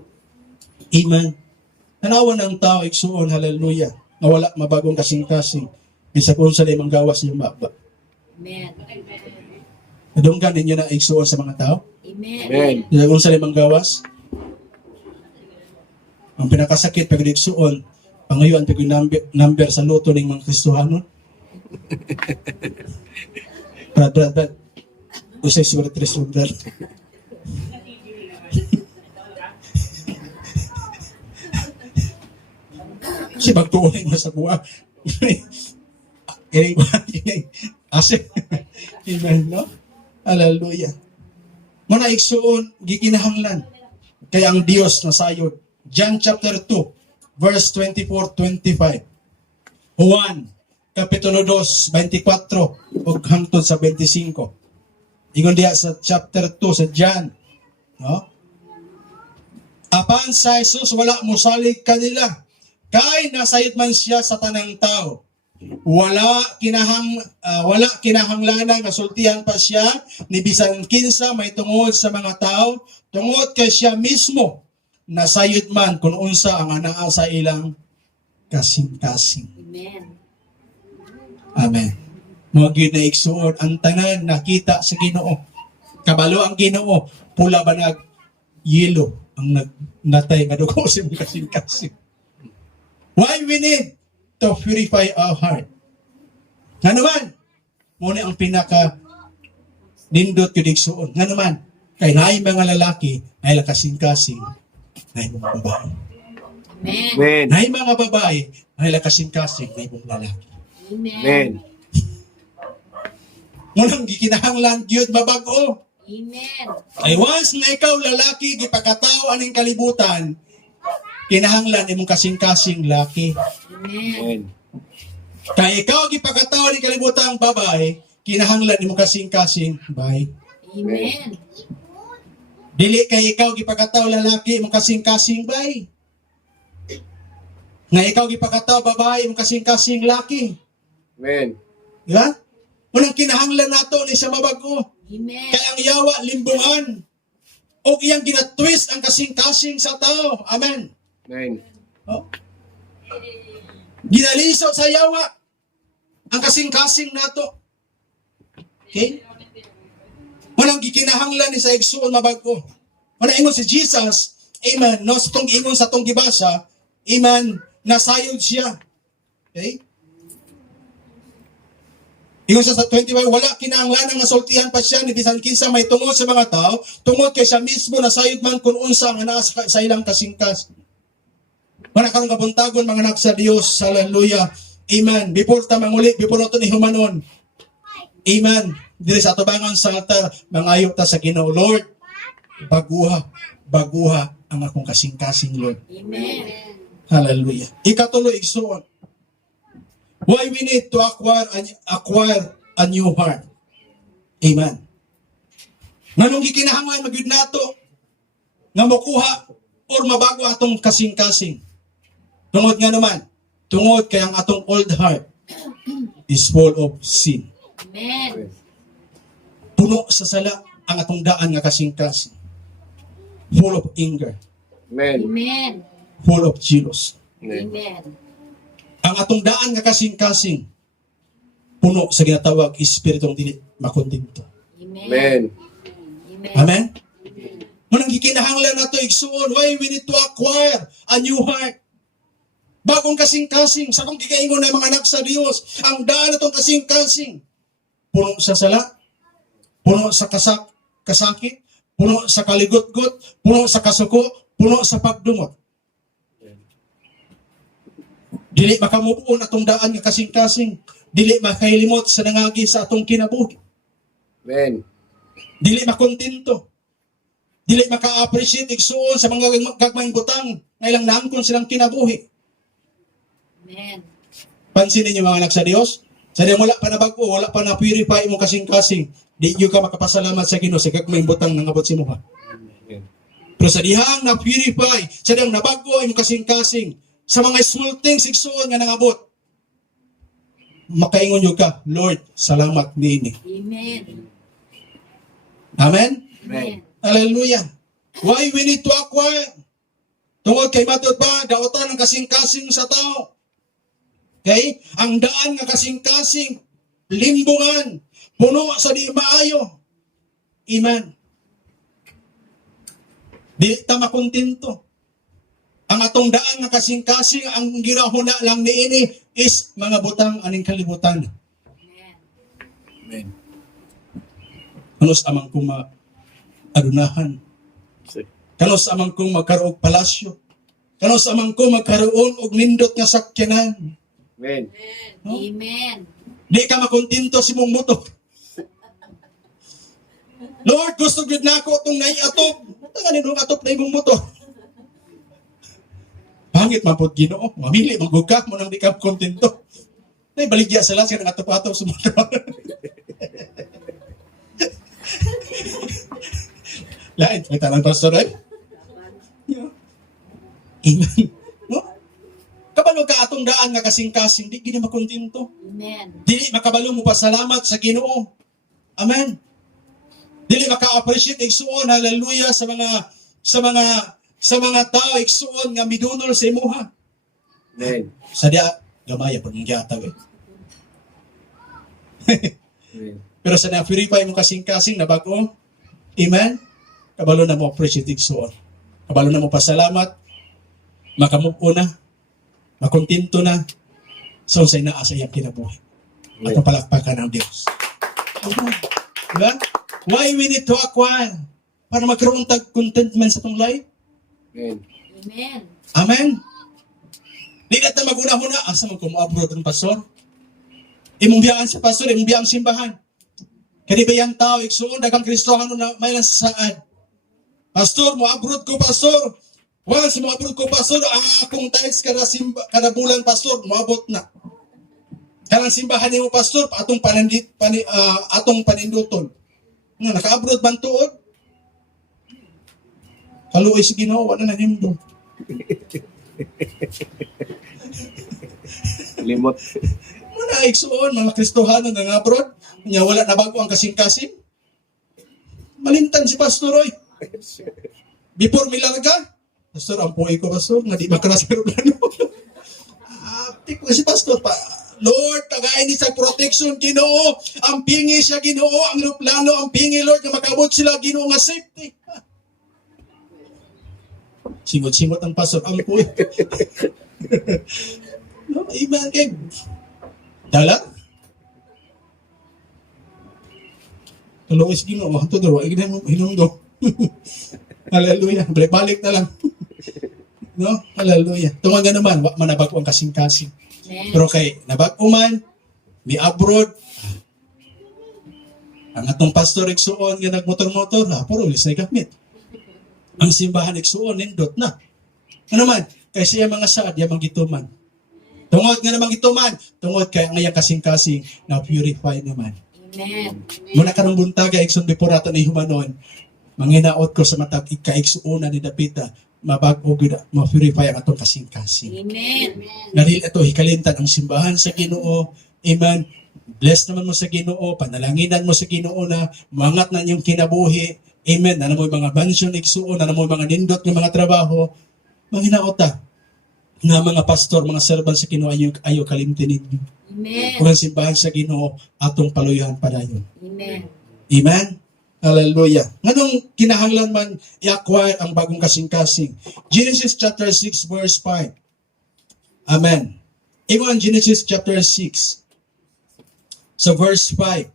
Amen. Tanawan ang tao, igsuon, hallelujah. Nawala mabagong kasing-kasing. Bisa kung sa limang gawas yung baba. Amen. Nadunggan ninyo na igsuon sa mga tao? Amen. Amen. Bisa kung sa limang gawas? Ang pinakasakit pag igsuon, pangayuan pag number sa luto ng mga Kristohanon. Brad. Usay surat Kristo, Brad. Si bagtuunin mo sa buwa. Ini asik. Amen, no? Hallelujah. Muna igsuon, gikinahanglan. Kaya ang Dios nasayod. John chapter 2, verse 24-25. Juan, Kapitulo 2, 24 ug hangtod sa 25. Ingon diya sa chapter 2 sa John, no? Apan sa Jesus wala mosalig kanila, kay nasayod man siya sa tanang tao. Wala kinahanglanan nga sultihan pa siya ni bisan kinsa may tungod sa mga tao, tungod kay siya mismo nasayod man kung unsa ang anaa sa ilang kasing-kasing. Amen. Amen. Mga ginaigsuon, ang tanan nakita sa Ginoo. Kabalo ang Ginoo, pula ba nag yelo ang natay nga dugo sa mga kasing-kasing. Why we need to purify our heart? Nga naman, muna ang pinaka nindot yudigsuon. Nga naman, kay naay mga lalaki ay kasing-kasing naay mga babae. Amen. Amen. Naay mga babae ay kasing-kasing naay mga lalaki. Amen. Amen. Munang gikinahanglan gyud mabago. Amen. Ay once nga ikaw lalaki gipakatao aning kalibutan, kinahanglan imong kasing-kasing laki. Amen. Amen. Kay ikaw gipakatao aning kalibutan babae, kinahanglan imong kasing-kasing bay. Amen. Dili kay ikaw gipakatao lalaki imong kasing-kasing bay. Nga ikaw gipakatao babae imong kasing-kasing laki. Amen. Di ba? Unang kinahanglan nato ni sa mabago. Amen. Kaya ang yawa limbungan. O iyang ginatwist ang kasing-kasing sa tao. Amen. Amen. Oh. Ginalisaw sa yawa ang kasing-kasing nato. Okay? Walang gikinahanglan ni sa igsuon mabago. Wala ingon si Jesus, amen, no, sa tong ingon sa tong gibasa, amen, nasayod siya. Okay? Ingon sa 21, wala kinahanglan nga sultihan pa siya ni bisan kinsa may tungod sa mga tao, tungod kay siya mismo nasayod man kung unsa nga naa sa ilang kasing-kasing. Wala kang kabuntagon mga anak sa Dios, hallelujah. Amen. Before ta manguli, before nato ni humanon. Amen. Diri sa atubangan sa altar, mangayo ta sa Ginoo, Lord, baguha ang akong kasing-kasing, Lord. Amen. Hallelujah. Ikatuloy, igsuon. Why we need to acquire a new heart. Amen. Nganong gikinahanglan magyud nato nga mokuha or mabago atong kasing-kasing. Tungod nga naman, tungod kay ang atong old heart is full of sin. Amen. Puno sa sala ang atong daan nga kasing-kasing. Full of anger, Amen. Amen. full of jealous. Amen. Amen. Ang atong daan nga kasing-kasing puno sa ginatawag espiritong dili makontento. Amen. Amen. Amen. Amen? Munang gikinahanglan nato igsuon, why we need to acquire a new heart. Bagong kasing-kasing, sa kong gigaingon ng mga anak sa Dios, ang daan natong kasing-kasing, puno sa sala, puno sa kasakit, puno sa kaligot-got, puno sa kasuko, puno sa pagdumot. Dili makamubuon atong daan nga kasing-kasing, dili makailimot sa nangagi sa atong kinabuhi. Amen. Dili makontento. Dili maka-appreciate igsuon sa mga gagmayng butang nga ilang naangkon silang kinabuhi. Amen. Pansinin niyo mga anak sa Dios, sa diyan wala pa nabago, wala pa na-purify mo kasing-kasing, di nyo ka makapasalamat sa Ginoo sa gagmayng butang nga abot si mo. Amen. Pero sa dihang na-purify, sa dihang nabago imong kasing-kasing, sa mga small things igsuon nga nangabot, makaingon nyo ka, Lord, salamat niini. Amen. Amen? Amen. Hallelujah. Why we need to acquire? Tungod kay matod ba, daotan ang kasing-kasing sa tao. Okay? Ang daan nga kasing-kasing, limbungan, puno sa di maayo. Amen. Di ta makontento. Ang atong daan nga kasing-kasing, ang ginahuna lang niini is mga butang aning kalibutan. Amen. Amen. Kanos amang kong adunahan. Kanos amang kong magkaroon og palasyo. Kanos amang kong magkaroon og nindot nga sakyanan. Amen. Amen. Di ka makontento si mong motor. Lord, gusto gud nako itong naiatop. Tangan nung atop na imong motor. Pangit man pod Ginoo. Mamili magugka mo nang di ka kontento. baligya sila siya ng ato-ato sumunod. Lain, may tanang pastor ay. Amen. No? Kabalo ka atong daan nga kasing-kasing, di gini makontento. Amen. Dili makabalo mo pasalamat sa Ginoo. Amen. Dili maka-appreciate igsuon, hallelujah, sa mga tao igsuon nga midunol sa imuha. Amen. Sa dia gamay pud mong giataw eh. Amen. Pero sa na-purify mo kasing-kasing na bago, amen, kabalo na mo appreciate igsuon. Kabalo na mo pasalamat, makamupo na, makontento na, sa unsay naa sa iyang kinabuhi. At ang palakpakan ng Diyos. Diba? Why we need to acquire? Para magkaroon tag contentment sa itong life. Amen. Amen. Amen? Di natin maguna-huna, asa mo abroad ang pastor? Imong biyaan sa pastor, imong biyaan simbahan. Kani ba yung tao, iksuon, dagang Kristohano na may nasaan. Pastor, mo abroad ko, pastor. Once mo abroad ko, pastor, ang akong tithes kada bulan, pastor, moabot na. Kanang simbahan ni mo, pastor, atong paninduton. No, naka-abroad man tuod. Kaluoy si Ginoo, wala na nimdo. Limot. Muna iksuon, mga Kristohano nga abroad, nya wala na bago ang kasing-kasing. Malintan si pastor, oy. Before milarga, pastor, ang puwi ko, pastor, nga di makaras pero plano. Tipo si pastor pa, Lord, tagayin ni sa protection, Ginoo. Ang pingi siya, Ginoo. Ang plano, ang pingi, Lord, nga makabot sila, Ginoo, nga safety. Singot-singot ang pastor, ang puwi. No, amen, kay. Dala? Kaluwis Ginoo, ito daro, ay hinungdo. Hallelujah, balik na lang. No? Hallelujah. Tumaga naman, wak manabag ang kasing-kasing. Amen. Pero kay nabag man, may abroad, ang atong pastor igsuon nga nagmotor-motor, puro ulis na gamit. Ang simbahan igsuon, nindot na. Ano man, kay siya mga saad, yamang gituman. Tungod nga namang gituman, tungod kay ang iyang kasing-kasing na purify naman. Amen. Muna karong buntaga, igsoon before ato ni humanon, manginaot ko sa matag ika-igsuuna ni Dapita, mabago gud ma-purify ang atong kasing-kasing. Amen. Dahil ito, hikalintan ang simbahan sa Ginoo. Amen. Bless naman mo sa Ginoo. Panalanginan mo sa Ginoo na mangat na niyong kinabuhi. Amen. Ano mo yung mga mansion, igsuon. Ano mo yung mga nindot ng mga trabaho. Manginaota na mga pastor, mga servant sa Ginoo ayaw kalimtin ninyo. Amen. Kung ang simbahan sa Ginoo, atong paluyan padayon. Amen. Amen. Hallelujah. Nganong kinahanglan man i-acquire ang bagong kasing-kasing? Genesis chapter 6 verse 5. Amen. Imo ang Genesis chapter 6. So verse 5.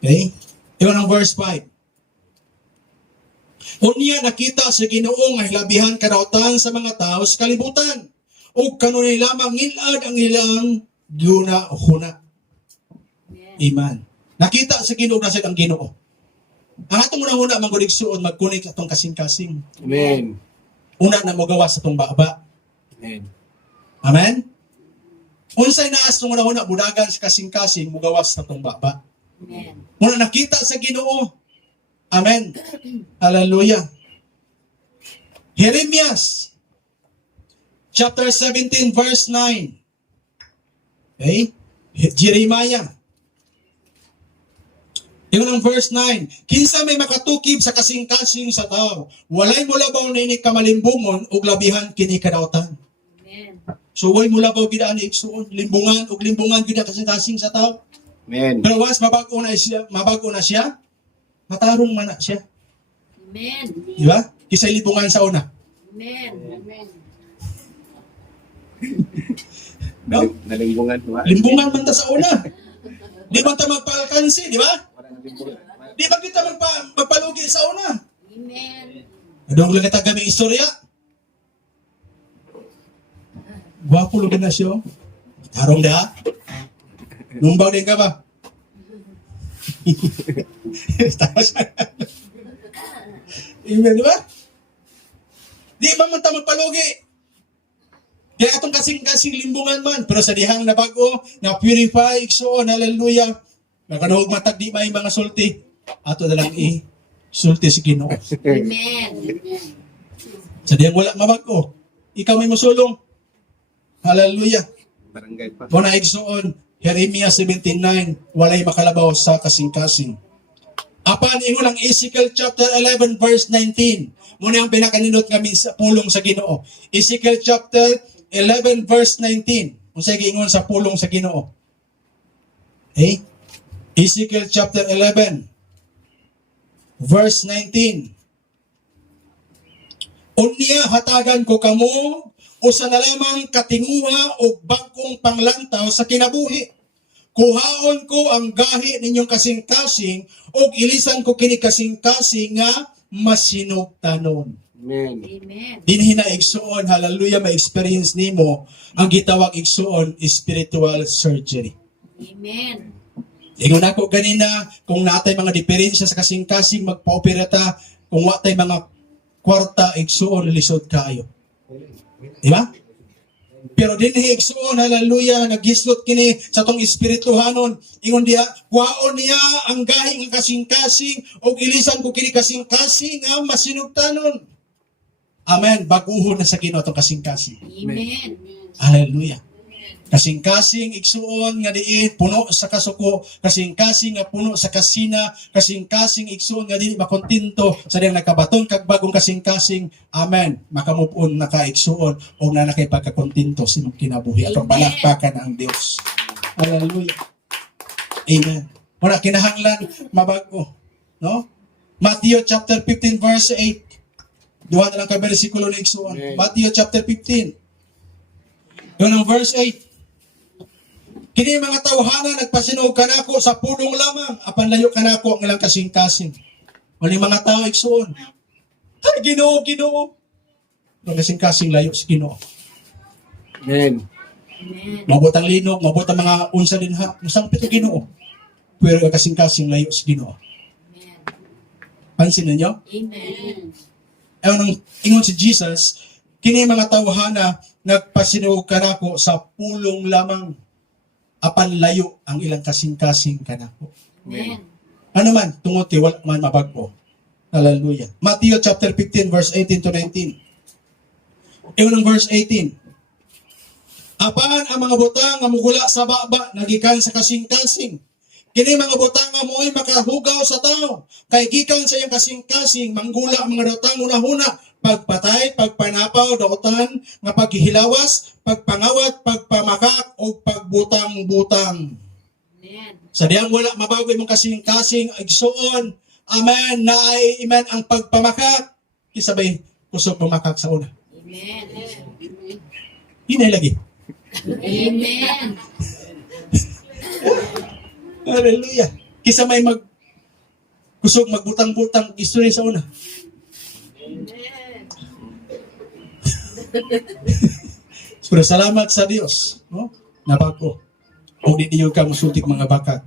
Okay? Imo ang verse 5. Unya nakita sa Ginoo nga hilabihan kadautan sa mga tao sa kalibutan. Ug kanunay lamang ngilad ang ilang guna-huna. Amen. Nakita sa Ginoo na ang Ginoo. Ang atong una-una mangguligsuon magkunik atong kasing-kasing. Amen. Una na mo gawas atong baba. Amen. Amen. Unsay naas tong una-una budagan sa kasing-kasing mo gawas atong baba. Amen. Muna nakita sa Ginoo. Amen. Hallelujah. Jeremias chapter 17 verse 9. Okay? Jeremiah. Yun ang verse 9. Kinsa may makatukib sa kasing-kasing sa tao, walay mulabaw na ini kamalimbungon ug labihan kini kadautan. Amen. So way mulabaw gid ani igsuon, limbungan ug limbungan gid kasing-kasing sa tao. Amen. Pero once mabago na siya, matarong man na siya. Amen. Di ba? Kisay limbungan sa una. Amen. Amen. No? Nalimbungan. Limbungan man ta sa una. Di man ta magpalkansi, di ba? Di ba kita magpalugi sa una? Amen. Adong lang kita gaming istorya. Gwapo lugan na siya. Tarong da. Numbaw din ka ba? Tapos, amen, di ba? Di ba man ta magpalugi? Kaya atong kasing-kasing limbungan man, pero sa dihang na bago, na purify, igsoon, hallelujah. Nakanuhog matag di may mga sulti. Ato na lang sulti si Ginoo. Amen. Sa dihang wala mabago, ikaw may musulong. Hallelujah. Barangay pa. Muna igsoon, Jeremiah 17:9, walay makalabaw sa kasing-kasing. Apan ingon ang Ezekiel chapter 11 verse 19. Muna ang pinakaninot kami sa pulong sa Ginoo. Ezekiel chapter 11 verse 19. Unsay giingon sa pulong sa Ginoo? Okay? Ezekiel chapter 11 verse 19. Unya hatagan ko kamo usa na lamang katinguha o bagkong panglantaw sa kinabuhi. Kuhaon ko ang gahi ninyong kasing-kasing o ilisan ko kini kasing-kasing nga masinugtanon. Amen. Amen. Dinhi na igsuon, hallelujah, ma-experience nimo ang gitawag igsuon spiritual surgery. Amen. Ingon ako ganina, kung natay mga diferensya sa kasing-kasing magpa-opera ta, kung watay mga kwarta igsuon lisod kayo. Di ba? Pero dinhi igsuon, hallelujah, nagislot kini sa tong espirituhanon. Ingon diha, waon niya ang gahi nga kasing-kasing o ilisan ko kini kasing-kasing nga masinugtanon. Amen. Baguhon na sa Ginoo tong kasing-kasing. Amen. Hallelujah. Kasing-kasing igsuon nga diin puno sa kasuko, kasing-kasing nga puno sa kasina, kasing-kasing igsuon nga dili makontento sa diyang nakabaton kag bagong kasing-kasing. Amen. Makamupon na ka igsuon o na nakay pagkakontento sa imong kinabuhi atong Amen. palakpakan ang Dios. Hallelujah. Amen. Wala kinahanglan mabago, no? Matthew chapter 15 verse 8. Duha na lang ka bersikulo ni igsuon. Amen. Matthew chapter 15. Yun ang verse 8. Kini mga tawhana nagpasinog kanako sa pulong lamang, apan layo kanako ang ilang kasing-kasing. Wali mga tao igsuon. Ay, Ginoo, Ginoo. Ang kasing-kasing layo sa Ginoo. Amen. Amen. Mabot ang linog, mabot ang mga unsa din ha. Usang pito Ginoo. Pero ang kasing-kasing layo sa Ginoo. Amen. Pansin ninyo? Amen. Ayun ang ingon si Jesus, kini mga tawhana nagpasinog kanako sa pulong lamang, apan layo ang ilang kasing-kasing kanako. Amen. Ano man, tungod ti wala man mabago. Hallelujah. Matthew chapter 15 verse 18 to 19. Iyon ang verse 18. Apan ang mga butang nga mugula sa baba nagikan sa kasing-kasing. Kini mga butang nga mo'y makahugaw sa tao. Kay gikan sa iyang kasing-kasing manggula ang mga butang una-una, pagpatay, pagpanapaw, dautan, nga paghihilawas, pagpangawat, pagpamakak o pagbutang-butang. Amen. Sa diyang wala mabago imong kasing-kasing igsuon. Amen. Naay iman ang pagpamakak. Isabay kusog pumakak sa una. Amen. Hinay lagi. Amen. Hallelujah. Kisa may kusog magbutang-butang istorya sa una. Pero salamat sa Dios, no? Nabago. O di niyo ka musultik mga bakat.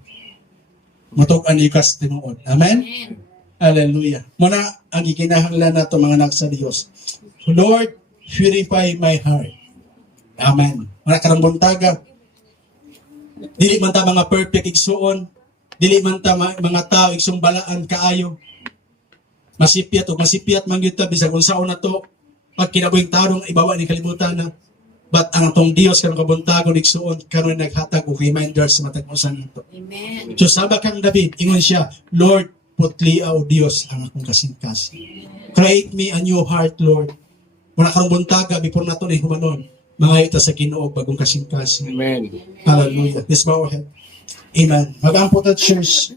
Matukan niyo kas tinuod. Amen? Amen. Hallelujah. Muna, ang ikinahanglan nato mga anak sa Dios. Lord, purify my heart. Amen. Muna karang buntaga. Dili man ta mga perfect igsuon. Dili man ta mga tao igsong balaan kaayo. Masipyat o masipyat man gyud ta bisag unsaon na to. Pag kinabuhing tarong ibawa ni kalibutan na. But ang atong Dios kanang kabuntagon igsuon karon naghatag og reminders sa matag usan nato. Amen. So sabi kang David, ingon siya, Lord, putli o Dios ang akong kasing-kasing. Create me a new heart, Lord. Muna karong buntaga before nato ni humanon. Mga ita sa Ginoo bagong kasing-kasing. Amen. Hallelujah. Let's bow our head. Amen. Mag-ampot at church.